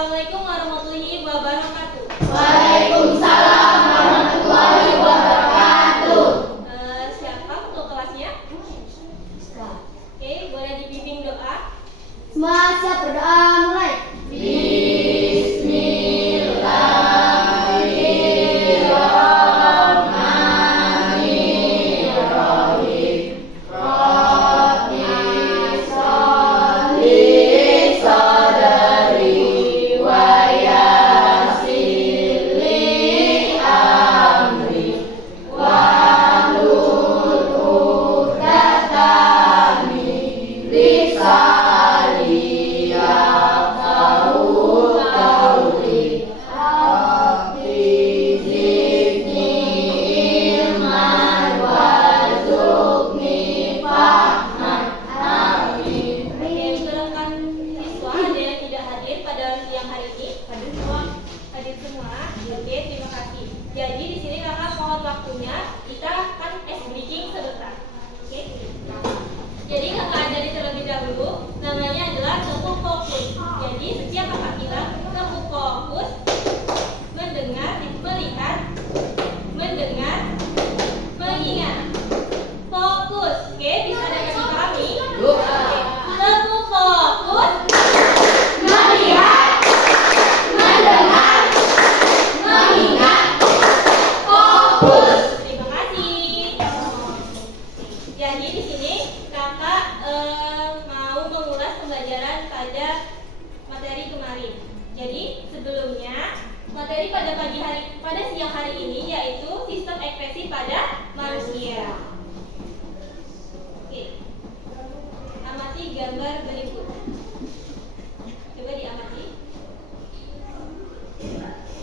Assalamualaikum warahmatullahi wabarakatuh. Waalaikumsalam warahmatullahi wabarakatuh. Siapa ketua kelasnya? Oke, boleh dibimbing doa? Semua siap berdoa, mulai. Bismillahirrahmanirrahim. Rabbi sholli sadri wa yassir li amri wahlul 'uqdatam min lisani yafqahu qawli. Rabbi zidni ilman warzuqni fahman. Amin. Oke, untuk rekan siswa ada yang tidak hadir pada siang hari ini? Hadir semua. Hadir semua. Oke, terima kasih. Jadi di sini kakak mohon waktunya, kita akan ice breaking sebentar. Oke. Jadi kakak ajari terlebih dahulu, namanya adalah cukup fokus. Jadi setiap kakak bilang cukup fokus, mendengar, melihat, mendengar, mengingat. Fokus. Oke, bisa dapat dipahami? Oke. Cukup fokus, Melihat, mendengar, mengingat. Fokus. terima kasih. Jadi di sini kakak mau mengulas pembelajaran pada materi kemarin. Jadi sebelumnya materi pada siang hari ini yaitu sistem ekspresi pada manusia. Oke. Amati gambar berikut. Coba diamati.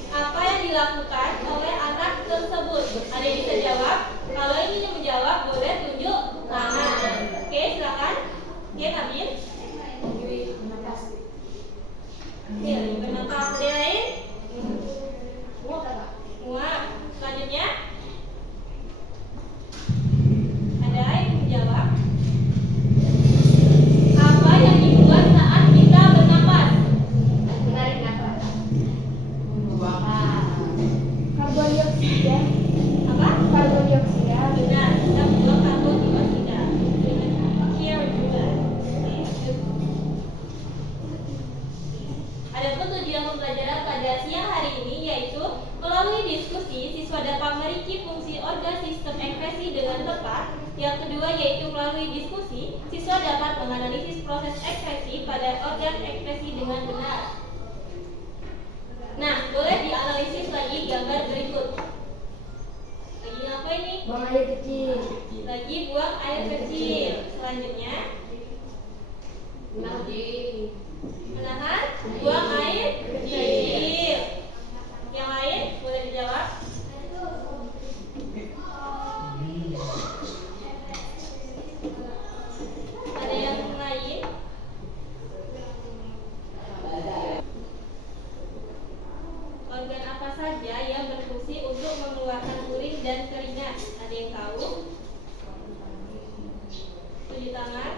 Apa yang dilakukan oleh anak tersebut? Ada yang bisa jawab? Kalau ingin menjawab boleh tunjuk tangan. Oke, silakan. Oke, Nabil. Oke, bernafas. Ada yang lain? Muak. Selanjutnya ada yang menjawab? Apa yang dibuat saat kita bernafas? Menarik nafas. Karbon dioksida. Apa? Karbon dioksida. Benar, kita buang karbon dioksida. Here juga. Adapun tujuan pembelajaran pada siang hari ini yaitu melalui diskusi siswa dapat merinci fungsi organ sistem ekspresi dengan tepat. Yang kedua yaitu melalui diskusi siswa dapat menganalisis proses ekspresi pada organ ekspresi dengan benar. Nah, boleh dianalisis lagi gambar berikut. Lagi ngapain nih? Buang air kecil. Lagi buang air kecil. Selanjutnya menahan buang air kecil. Yang lain boleh dijawab? Ada yang lain? Organ apa saja yang berfungsi untuk mengeluarkan urin dan keringat? Ada yang tahu? Tunjuk tangan.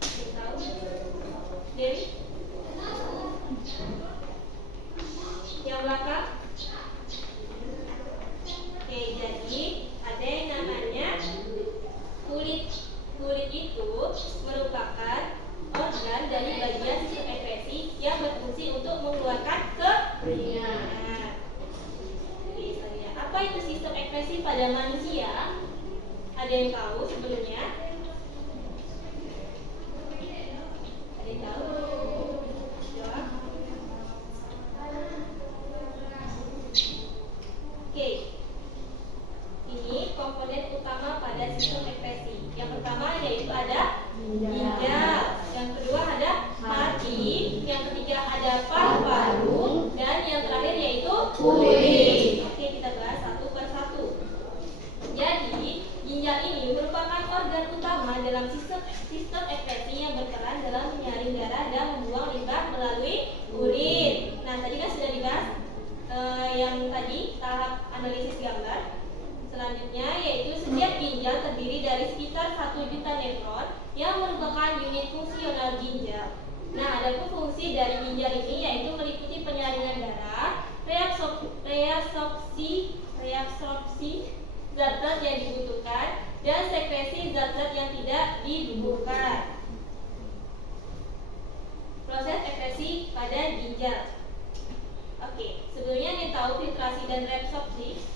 Ada yang tahu? Dewi? Yang belakang? Oke, jadi ada yang namanya kulit. Kulit itu merupakan organ dari bagian sistem ekspresi yang berfungsi untuk mengeluarkan keringat. Oke, selanjutnya, apa itu sistem ekspresi pada manusia? Ada yang tahu sebelumnya? Ada yang tahu? Jawab. Oke. Ini komponen utama pada sistem ekspresi. Yang pertama yaitu ada ginjal, yang kedua ada hati, yang ketiga ada paru-paru, dan yang terakhir yaitu kulit. Oke, kita bahas satu per satu. Jadi, ginjal ini merupakan organ utama dalam sistem ekspresi yang berperan dalam menyaring darah dan membuang limbah melalui urin. Nah, tadi kan sudah dibahas yang tadi tahap analisis gambar. Selanjutnya yaitu setiap ginjal terdiri dari sekitar 1 juta nefron yang merupakan unit fungsional ginjal. Nah, adapun fungsi fungsi dari ginjal ini yaitu meliputi penyaringan darah, reabsorpsi zat-zat yang dibutuhkan, dan sekresi zat-zat yang tidak dibutuhkan. Proses ekskresi pada ginjal. Oke, sebelumnya yang tahu filtrasi dan reabsorpsi.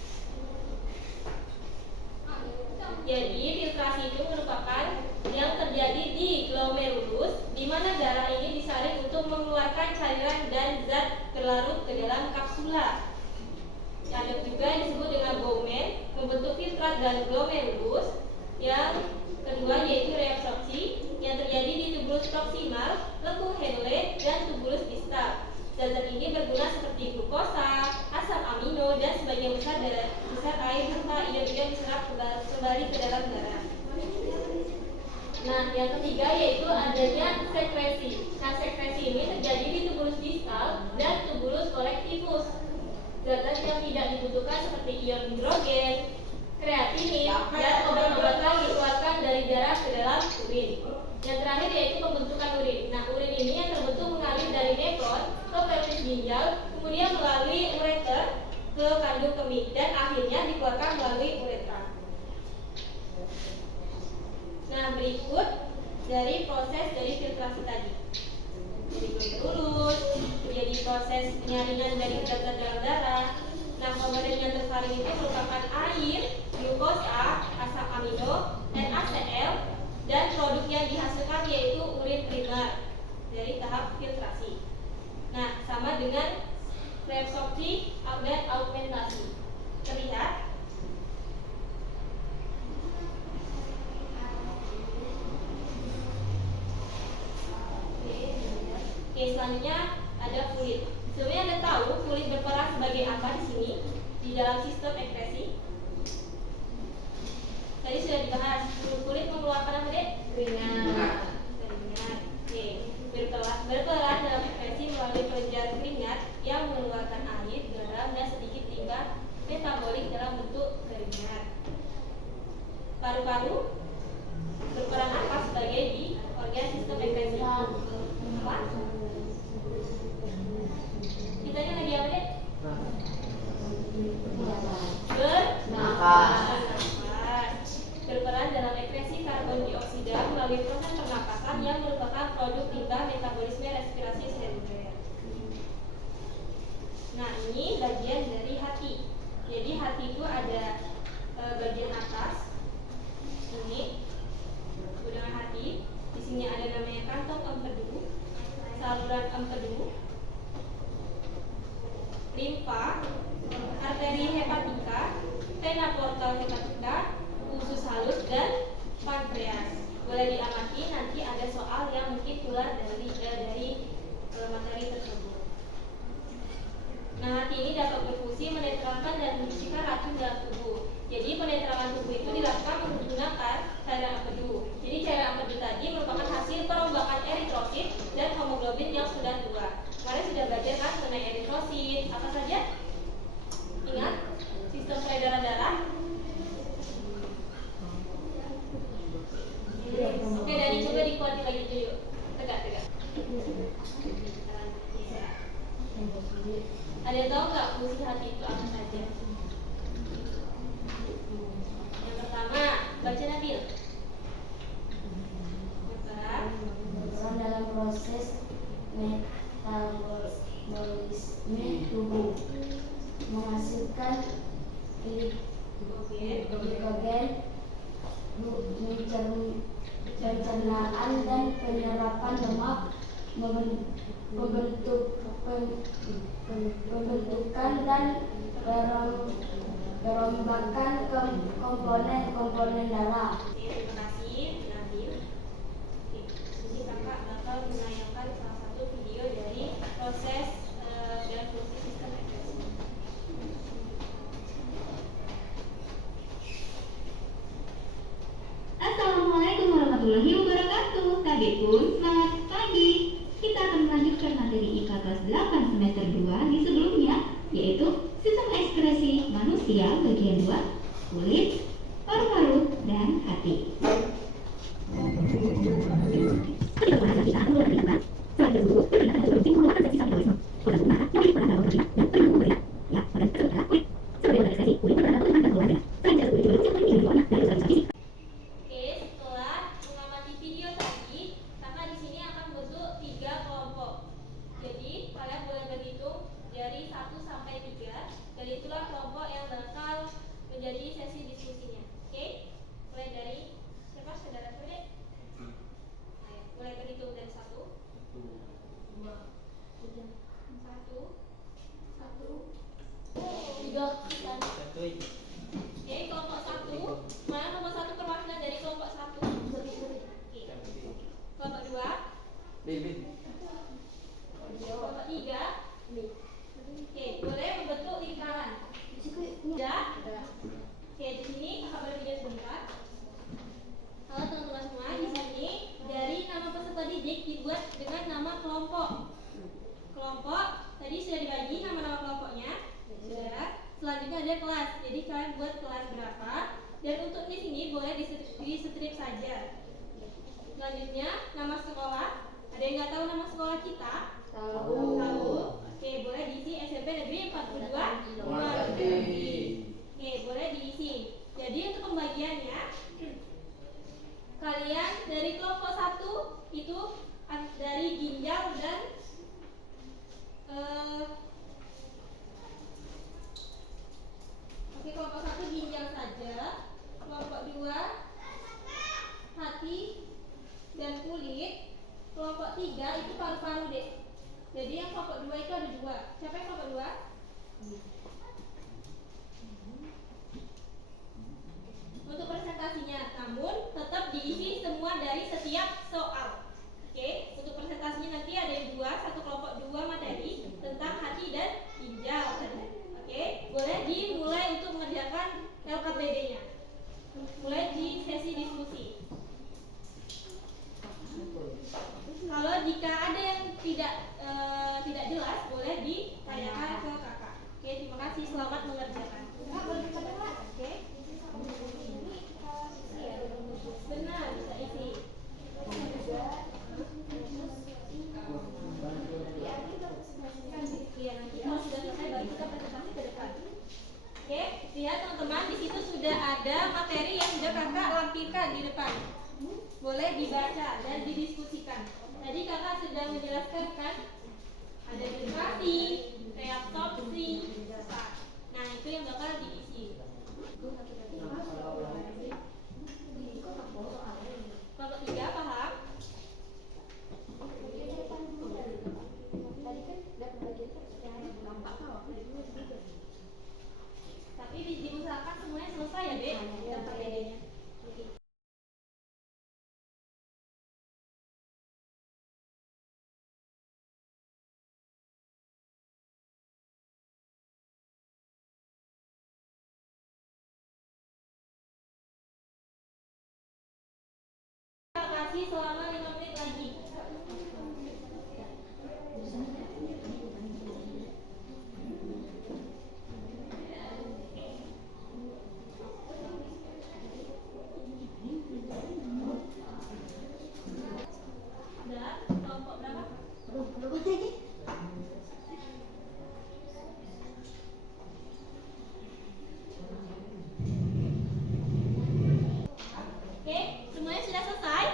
Jadi filtrasi itu merupakan yang terjadi di glomerulus, di mana darah ini disaring untuk mengeluarkan cairan dan zat berlarut ke dalam kapsula. Ada juga yang disebut dengan Bowman, membentuk filtrat dan glomerulus. Yang kedua yaitu reabsorpsi, yang terjadi di tubulus proksimal, lekung Henle, dan tubulus distal. Zat-zat ini berguna seperti glukosa, asam amino, dan sebagian besar air serta ion-ion diserap kembali ke dalam darah. Nah, yang ketiga yaitu adanya sekresi. Nah, sekresi ini terjadi di tubulus distal dan tubulus kolektivus. Zat-zat yang tidak dibutuhkan seperti ion hidrogen, kreatinin, dan obat-obatan dikeluarkan dari darah ke dalam urin. Yang terakhir yaitu pembentukan urin. Nah, urin ini yang terbentuk mengalir dari nefron ke pelvis ginjal, kemudian melalui ureter ke kandung kemih, dan akhirnya dikeluarkan melalui uretra. Nah, berikut dari proses dari filtrasi tadi. Jadi glomerulus, terjadi proses penyaringan dari zat-zat dalam darah. Nah, komponen yang tersaring itu merupakan air, glukosa, asam amino, NaCl, dan produk yang dihasilkan yaitu urin primer dari tahap filtrasi. Nah, sama dengan reabsorpsi dan augmentasi. Terlihat? Oke, selanjutnya ada fluid. Sebenarnya Anda tahu fluid berperan sebagai apa di sini di dalam sistem ekskresi? Tadi sudah dibahas. Fluid mengeluarkan apa, Dek? Keringat. Oke. Berperan dalam ekskresi melalui kelenjar keringat yang mengeluarkan air, garam, dan sedikit limbah metabolik dalam bentuk keringat. Paru-paru berperan apa sebagai di organ sistem ekskresi? Apa? Kitanya lagi apa, Dek? Bernafas. Berperan dalam ekskresi karbon dioksida melalui proses pernapasan yang merupakan produk limbah metabolisme respirasi seluler. Nah, ini bagian dari hati. Jadi hati itu ada bagian atas ini dengan hati. Di sini ada namanya kantong empedu, saluran empedu, limfa, arteri hepatika, vena portal hepatika, usus halus, dan pankreas. Boleh diamati, nanti ada soal yang mungkin keluar dari materi tersebut. Nah, hati ini dapat berfungsi menetralkan dan membersihkan racun dalam tubuh. Jadi penetralan tubuh itu dilakukan menggunakan cairan empedu. Jadi cairan empedu tadi merupakan hasil perombakan eritrosit dan hemoglobin yang sudah tua. Kemarin sudah belajar kan mengenai eritrosit, apa saja? Ingat? Sistem peredaran darah. Oke, Dani coba dikuatin lagi dulu. Tegak. Ada yang tahu nggak fungsi hati itu apa saja? Yang pertama, baca Nabil. Berperan dalam proses metabolisme tubuh, menghasilkan glikogen, pencernaan dan penyerapan lemak, pembentukan dan perombakan komponen darah. Terima kasih, Nabil. Jadi kakak bakal menayangkan salah satu video dari proses dan fungsi sistem ekskresi. Assalamualaikum warahmatullahi wabarakatuh. Adik pun selamat pagi. Kita akan melanjutkan materi IPA kelas 8 semester 2 di sebelumnya, yaitu sistem ekskresi manusia bagian 2, kulit, paru-paru, dan hati. Kita Kelompok 3. Oke, boleh membentuk lingkaran. Sudah? Oke, di sini kakak boleh video sebentar. Halo teman-teman semua, di sini dari nama peserta didik dibuat dengan nama kelompok. Kelompok tadi sudah dibagi nama-nama kelompoknya. Sudah. Selanjutnya ada kelas. Jadi kalian buat kelas berapa? Dan untuk di sini boleh di strip saja. Selanjutnya nama sekolah. Ada yang nggak tahu nama sekolah kita? Tahu. Oke, boleh diisi SMP Negeri 42 Muarajambi. Oke, boleh diisi. Jadi untuk pembagiannya, kalian dari kelompok 1 itu dari ginjal dan oke, kelompok 1 ginjal saja. Kelompok 2 hati dan kulit. Kelompok 3 itu paru-paru, Dek. Jadi yang kelompok 2 itu ada 2. Siapa yang kelompok 2? Untuk presentasinya, namun tetap diisi semua dari setiap soal. Oke, untuk presentasinya nanti ada yang 2, satu kelompok 2 materi tentang hati dan ginjal. Oke, boleh dimulai untuk mengerjakan LKPD-nya. Mulai di sesi diskusi. Kalau jika ada yang tidak jelas, boleh ditanyakan ke kakak. Oke, terima kasih. Selamat mengerjakan. Oke. Benar, bisa isi. Iya, nanti kalau sudah selesai baru kita presentasi ke depan. Oke, lihat teman-teman, di situ sudah ada materi yang sudah kakak lampirkan di depan. Boleh dibaca dan didiskusikan. Tadi kakak sudah menjelaskan kan, ada generasi, reaktopsi, zat. Nah, itu yang bakal diisi. Kelompok 3 paham? Tapi diusahakan semuanya selesai ya, Dek, LKPD-nya. Kasih selama 5 menit lagi. Udah, kelompok berapa? Oke, semuanya sudah selesai?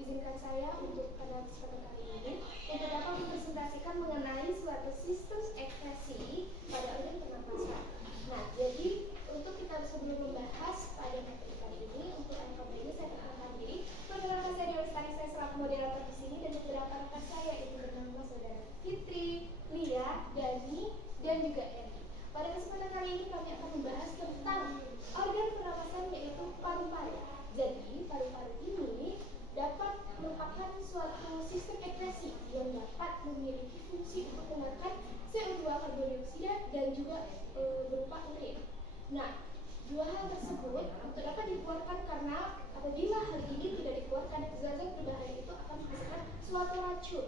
izinkan saya untuk pada kesempatan kali ini untuk dapat mempresentasikan mengenai suatu sistem ekspresi pada organ pernapasan. Nah, jadi untuk kita sebelum membahas pada materi kali ini, untuk NKB ini saya perkenalkan diri. Perkenalkan saya Dewi Lestari, saya selaku moderator di sini, dan beberapa rekan saya itu bernama saudara Fitri, Lia, Dani, dan juga Eri. Pada kesempatan kali ini kami akan membahas tentang organ pernapasan, yaitu paru-paru. Jadi paru-paru ini dapat merupakan suatu sistem ekspresi yang dapat memiliki fungsi untuk mengangkat CO2 karbon dioksida dan juga berupa urin. Nah, dua hal tersebut untuk dapat dikeluarkan karena apabila hal ini tidak dikeluarkan, zat-zat berbahaya itu akan menghasilkan suatu racun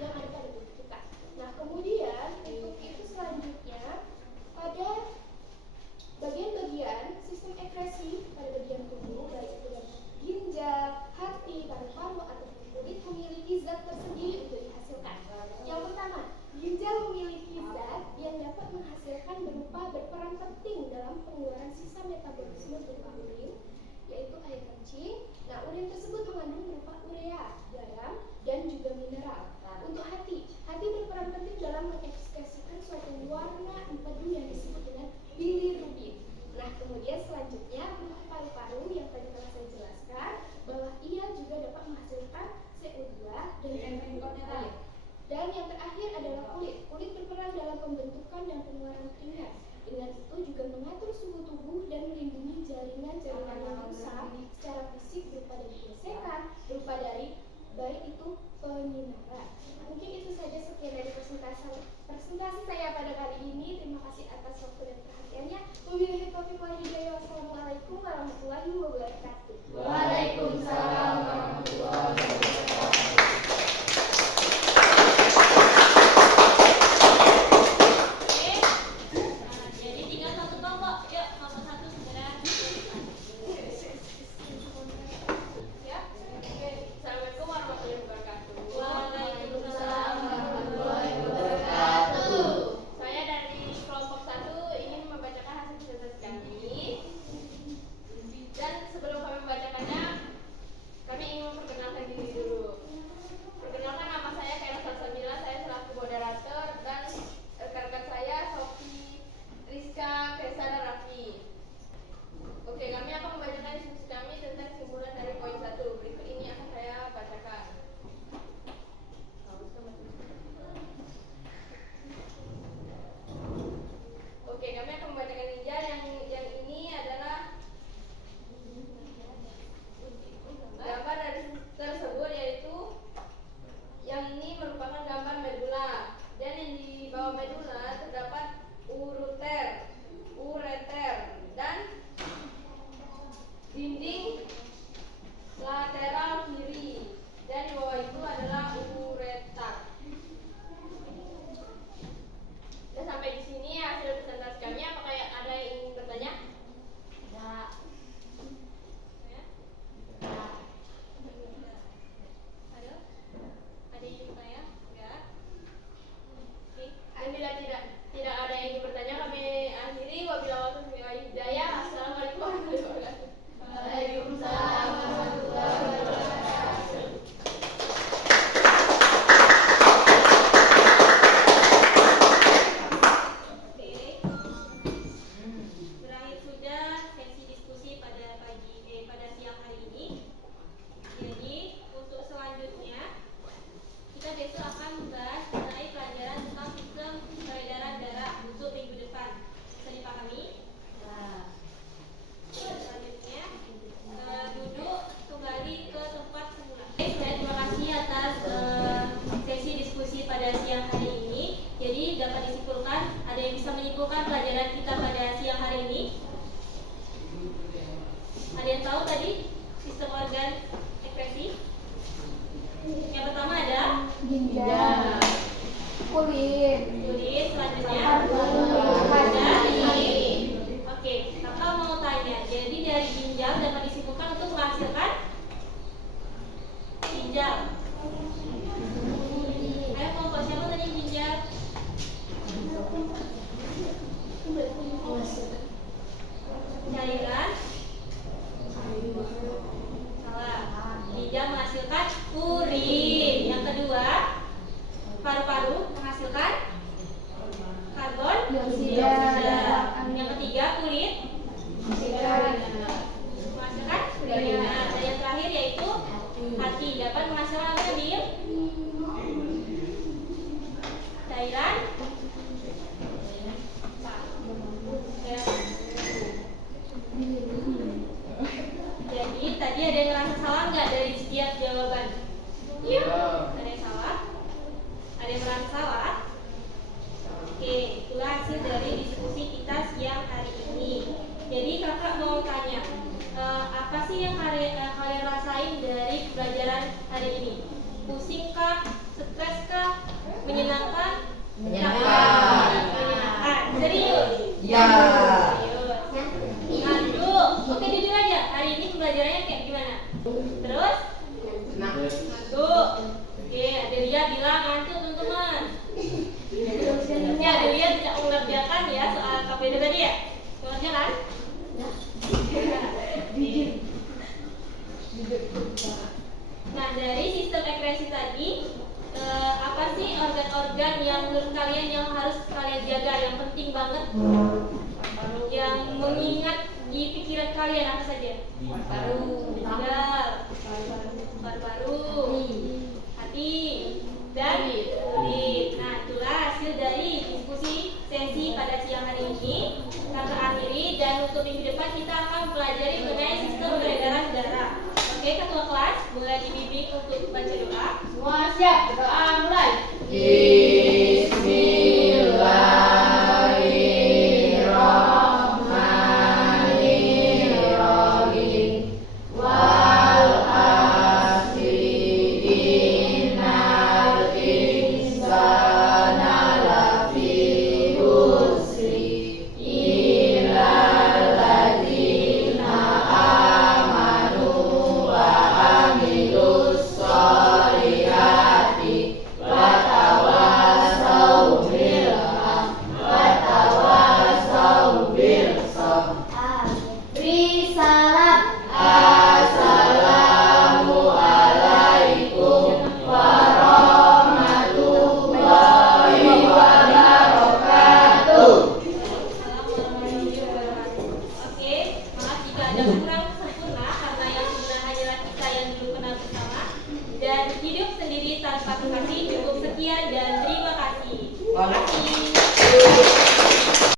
yang ada pada tubuh kita. Nah, kemudian untuk itu selanjutnya pada bagian-bagian sistem ekspresi pada bagian tubuh, baik itu dari ginjal, hati, paru-paru, ataupun kulit, memiliki zat tersendiri untuk dihasilkan. Yang pertama, ginjal memiliki zat yang dapat menghasilkan berperan penting dalam pengeluaran sisa metabolisme berupa urin, yaitu air kencing. Nah, urin tersebut mengandung berupa urea, garam, dan juga mineral. Untuk hati berperan penting dalam mengekspresikan suatu warna empedu yang disebut dengan bilirubin. Nah, kemudian selanjutnya untuk paru-paru yang tadi telah saya jelaskan bahwa ia juga dapat menghasilkan CO2 dan air. Dan yang terakhir adalah kulit. Kulit berperan dalam pembentukan dan pengeluaran keringat. Dengan itu juga mengatur suhu tubuh dan melindungi jaringan-jaringan yang rusak secara fisik berupa dari gesekan, berupa dari baik itu penyinaran. Mungkin itu saja sekian dari presentasi saya pada kali ini. Terima kasih atas waktu dan perhatiannya. Wabillahi taufiq wal hidayah. Wassalamualaikum warahmatullahi wabarakatuh. Waalaikumsalam warahmatullahi wabarakatuh. Jadi tinggal satu kelompok. Yuk, kelompok satu segera. Ya. Oke. Assalamualaikum warahmatullahi wabarakatuh. Waalaikumsalam warahmatullahi wabarakatuh. Saya dari kelompok 1 ingin membacakan hasil presentasi kami. Dan sebelum kami membacakannya, kami ingin memperkenalkan diri dulu. Perkenalkan, nama saya Kaira Salsabila, saya selaku moderator, dan rekan-rekan saya Sofi, Rizka, Kesa, dan Raffi. Oke, kami akan membacakan diskusi kami tentang kesimpulan dari poin 1. Berikut ini akan saya bacakan. Oke, kami akan membacakan ginjal. Yang ini adalah gambar dari tersebut, yaitu yang ini merupakan gambar medula, dan yang di bawah medula terdapat ureter, dan dinding lateral kiri, dan di bawah itu adalah ureter. Dan sampai di sini hasil presentasi kami. Apakah ada yang ingin bertanya? Tidak. Ya? Ada yang ingin bertanya? Enggak. Oke. Dan bila tidak ada yang ingin bertanya, kami akhiri. Wabillahi taufiq wal hidayah. Assalamualaikum warahmatullahi wabarakatuh. Waalaikumsalam warahmatullahi wabarakatuh. Oke. Berakhir sudah sesi diskusi pada siang hari ini. Jadi untuk selanjutnya kita besok akan membahas mengenai pelajaran tentang sistem peredaran darah untuk minggu depan. Bisa dipahami? Selanjutnya duduk kembali ke tempat semula. Baik, saya terima kasih atas sesi diskusi pada siang hari ini. Jadi dapat disimpulkan, ada yang bisa menyimpulkan pelajaran kita pada siang hari ini? Ada yang tahu tadi sistem organ ekspresi? Yang pertama ada Ginjal, kulit, selanjutnya hati. Oke, kakak mau tanya. Jadi dari ginjal dapat disimpulkan untuk menghasilkan ginjal. Ayo kelompok siapa tadi ginjal? Cairan. Salah. Ginjal menghasilkan salah nggak dari setiap jawaban? Iya. Ada yang salah? Ada yang merasa salah? Oke, itulah hasil dari diskusi kita siang hari ini. Jadi kakak mau tanya, apa sih yang kalian rasain dari pelajaran hari ini? Pusing kah? Stres kah? Menyenangkan? Menyenangkan. Menyenangkan. Serius? Ya. Serius. Ngantuk. Oke, jujur aja. Hari ini pembelajarannya kayak gimana? Terus? Ngantuk. Oke, Adelia bilang ngantuk teman-teman. Ya, Adelia tidak mengerjakan ya soal KPD tadi ya? Mengerjakan? Nah, dari sistem ekspresi tadi, apa sih organ-organ yang menurut kalian yang harus kalian jaga, yang penting banget, yang mengingat di pikiran kalian apa saja? Paru-paru, paru-paru, hati, dan kulit. Nah, itulah hasil dari diskusi sesi pada siang hari ini. Kata akhiri, dan untuk minggu depan kita akan mempelajari mengenai sistem peredaran darah. Oke, ketua kelas, boleh dibimbing untuk baca doa. Semua siap, berdoa mulai. Bismillahirrahmanirrahim. Wal asri innal insana lafi khusri illal ladzina amanu wa amilus sholihati wa tawasaw bil haqqi wa tawasaw bil sabr. Risalah. Assalamualaikum warahmatullahi wabarakatuh. Oke, maaf jika ada kurang sempurna karena yang sempurna hanyalah kita yang dulu kenal bersama dan hidup sendiri tanpa terkasih. Cukup sekian dan terima kasih. Terima kasih.